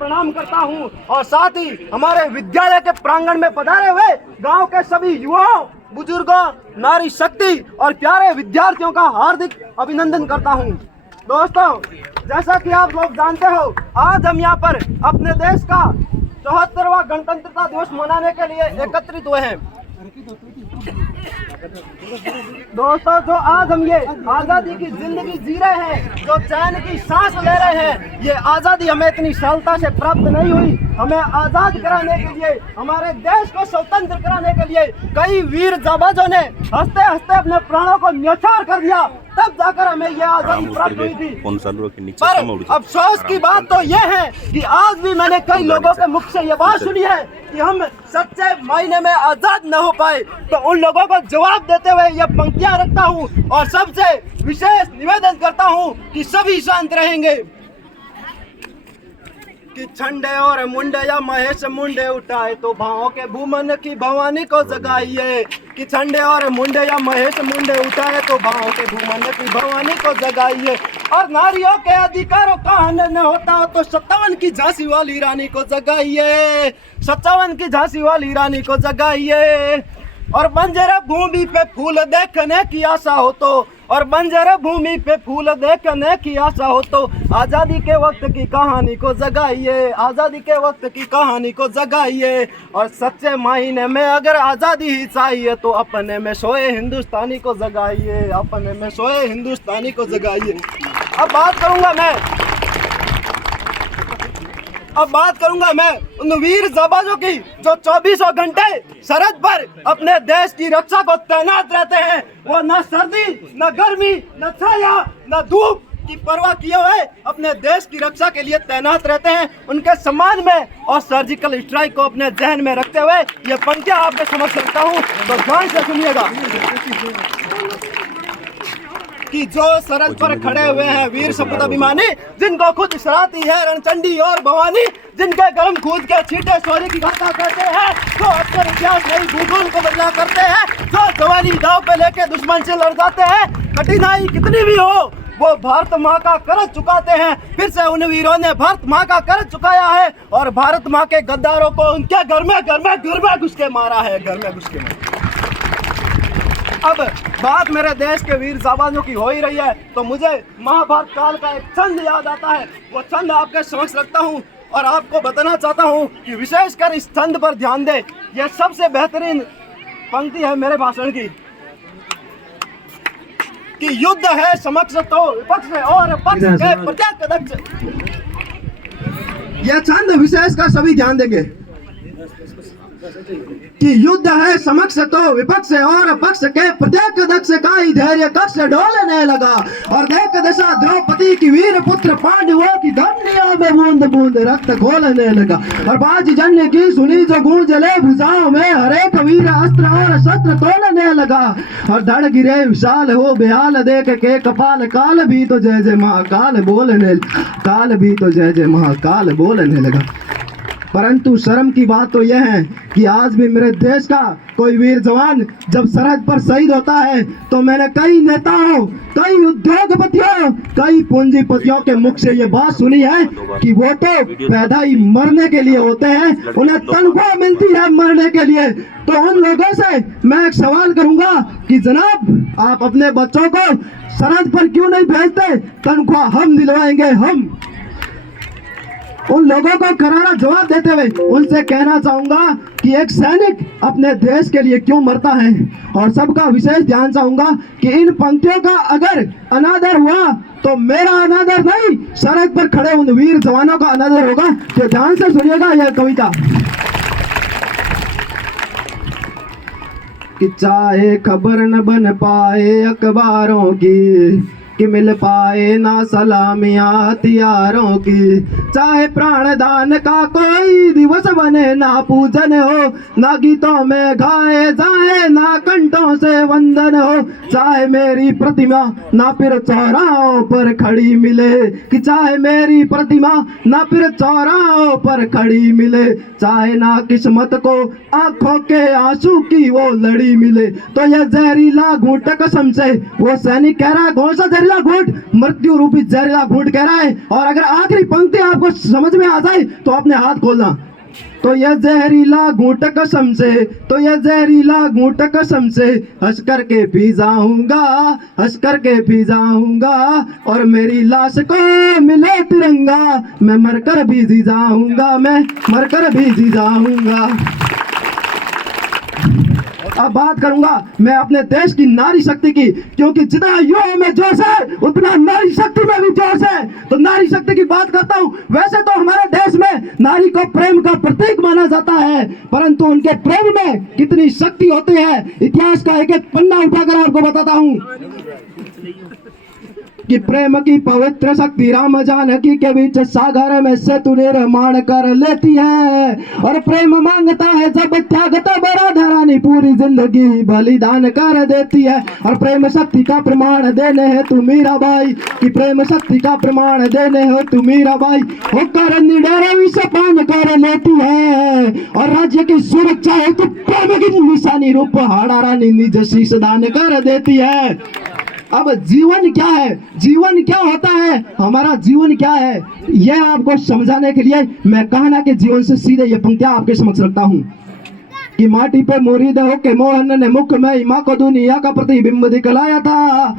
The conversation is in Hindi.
प्रणाम करता हूं और साथ ही हमारे विद्यालय के प्रांगण में पधारे हुए गांव के सभी युवाओं, बुजुर्गों, नारी शक्ति और प्यारे विद्यार्थियों का हार्दिक अभिनंदन करता हूं। दोस्तों, जैसा कि आप लोग जानते हो, आज हम यहाँ पर अपने देश का 74वां गणतंत्रता दिवस मनाने के लिए एकत्रित हुए हैं। दोस्तों, जो आज हम ये आजादी की जिंदगी जी रहे हैं, जो चैन की सांस ले रहे हैं, ये आजादी हमें इतनी सरलता से प्राप्त नहीं हुई। हमें आजाद कराने के लिए, हमारे देश को स्वतंत्र कराने के लिए कई वीर जाबाजों ने हंसते हंसते अपने प्राणों को न्यौछावर कर दिया, तब जाकर हमें यह आजादी प्राप्त हुई थी। पर अफसोस की बात तो यह है कि आज भी मैंने कई लोगों के मुख से यह बात सुनी है कि हम सच्चे मायने में आजाद न हो पाए। तो उन लोगों को जवाब देते हुए यह पंक्तियां रखता हूं और सबसे विशेष निवेदन करता हूं कि सभी शांत रहेंगे। कि छंडे और मुंडे या महेश मुंडे उठाए तो भावों के भूमन की भवानी को जगाइए। कि छंडे और मुंडे या महेश मुंडे उठाए तो भावों के भूमन की भवानी को जगाइए। और नारियों के अधिकारों का हनन होता हो तो 57 की झांसी वाली रानी को जगाइए, 57 की झांसी वाली रानी को जगाइए। और बंजर भूमि पे फूल देखने की आशा हो तो, और बंजर भूमि पे फूल देखने की आशा हो तो आज़ादी के वक्त की कहानी को जगाइए, आज़ादी के वक्त की कहानी को जगाइए। और सच्चे मायने में अगर आज़ादी ही चाहिए तो अपने में सोए हिंदुस्तानी को जगाइए, अपने में सोए हिंदुस्तानी को जगाइए। अब बात करूंगा मैं उन वीर जाबाजों की जो 24 घंटे सरहद पर अपने देश की रक्षा को तैनात रहते हैं। वो न सर्दी, न गर्मी, न छाया, न धूप की परवाह किए हुए अपने देश की रक्षा के लिए तैनात रहते हैं। उनके सम्मान में और सर्जिकल स्ट्राइक को अपने जहन में रखते हुए ये पंक्तियां आपके समझ सकता हूँ, तो ध्यान से सुनिएगा। कि जो सरहद पर खड़े हुए हैं वीर सपूत अभिमानी, जिनको खुद शरारती है रणचंडी और भवानी, जिनके गर्म खून के छींटे शौर्य की गाथा करते हैं, जो अक्सर इतिहास नहीं भूगोल को बदला करते हैं, जो जवानी दांव पे लेके दुश्मन से लड़ जाते हैं। कठिनाई कितनी भी हो वो भारत माँ का कर्ज चुकाते हैं। फिर से उन वीरों ने भारत माँ का कर्ज चुकाया है और भारत माँ के गद्दारों को उनके घर में घुस के मारा है, घर में घुस के मारा। अब बात मेरे देश के वीर जाबाजों की हो ही रही है तो मुझे महाभारत काल का एक छंद याद आता है। वो छंद आपके समक्ष रखता हूँ और आपको बताना चाहता हूँ कि विशेषकर इस छंद पर ध्यान दे। यह सबसे बेहतरीन पंक्ति है मेरे भाषण की। कि युद्ध है समक्ष तो विपक्ष और पक्ष के प्रत्येक। यह छंद विशेषकर सभी ध्यान देंगे कि युद्ध है समक्ष तो विपक्ष और पक्ष के प्रत्येक दक्ष का ही धैर्य कक्ष डोलने लगा। और देख दशा द्रौपदी की वीर पुत्र पांडवों की धमनियों में बूंद बूंद रक्त घोलने लगा। और बाज जन्य की सुनी जो गूंज ले भुजाओं में हरेक वीर अस्त्र और शस्त्र तोलने लगा। और धड़ गिरे विशाल हो बेहाल देख के कपाल, काल भी तो जय जय महाकाल बोलने, काल भी तो जय जय महाकाल बोलने लगा। परंतु शर्म की बात तो यह है कि आज भी मेरे देश का कोई वीर जवान जब सरहद पर शहीद होता है तो मैंने कई नेताओं, कई उद्योगपतियों, कई पूंजीपतियों के मुख से ये बात सुनी है कि वो तो पैदा ही मरने के लिए होते हैं, उन्हें तनख्वाह मिलती है मरने के लिए। तो उन लोगों से मैं एक सवाल करूंगा कि जनाब, आप अपने बच्चों को सरहद पर क्यों नहीं भेजते? तनख्वाह हम दिलवाएंगे, हम। उन लोगों को करारा जवाब देते हुए उनसे कहना चाहूंगा कि एक सैनिक अपने देश के लिए क्यों मरता है। और सबका विशेष ध्यान चाहूंगा कि इन पंक्तियों का अगर अनादर हुआ तो मेरा अनादर नहीं, सरहद पर खड़े उन वीर जवानों का अनादर होगा। तो ध्यान से सुनिएगा यह कविता। कि चाहे खबर न बन पाए अखबारों की, कि मिल पाए ना सलामियां हथियारों की, चाहे प्राणदान का कोई दिवस बने ना पूजन हो, ना गीतों में गाए जाए ना कंठों से वंदन हो, चाहे मेरी प्रतिमा ना फिर चौराहों पर खड़ी मिले, कि चाहे मेरी प्रतिमा ना फिर चौराहों पर खड़ी मिले, चाहे ना किस्मत को आंखों के आंसू की वो लड़ी मिले। तो यह जहरीला घूंट कसम से वो सैनिक कह रहा है, कौन सा जहरीला पहला घूंट मृत्यु रूपी जहरीला घूंट कह रहा है, और अगर आखिरी पंक्ति आपको समझ में आ जाए तो अपने हाथ खोलना। तो यह जहरीला घूंट कसम से, तो यह जहरीला घूंट कसम से, हंस करके पी जाऊंगा, हंस करके पी जाऊंगा, और मेरी लाश को मिले तिरंगा, मैं मरकर भी जी जाऊंगा, मैं मरकर भी जी जाऊंगा। अब बात करूंगा मैं अपने देश की नारी शक्ति की, क्योंकि जितना युवाओं में जोश है उतना नारी शक्ति में भी जोश है। तो नारी शक्ति की बात करता हूं। वैसे तो हमारे देश में नारी को प्रेम का प्रतीक माना जाता है, परंतु उनके प्रेम में कितनी शक्ति होती है, इतिहास का एक एक पन्ना उठाकर आपको बताता हूं कि प्रेम की पवित्र शक्ति राम जानकी के बीच सागर में सेतु निर्माण कर लेती है, और प्रेम मांगता है जब त्याग तब राधा रानी पूरी जिंदगी बलिदान कर देती है। और प्रेम शक्ति का प्रमाण देने है तू मीराबाई, कि प्रेम शक्ति का प्रमाण देने हो तू मीराबाई, होकर निडर विष पान कर लेती है, और राज्य की सुरक्षा है तो प्रेम की निशानी रूप हाड़ा रानी निज शीश दान कर देती है। अब जीवन क्या है, जीवन क्या होता है, हमारा जीवन क्या है, यह आपको समझाने के लिए मैं कहना के जीवन से सीधे ये पंक्तियां आपके समक्ष रखता हूं कि माटी पे मुरीद होके मोहन ने मुख में माँ को दुनिया का प्रतिबिंब दिखलाया था,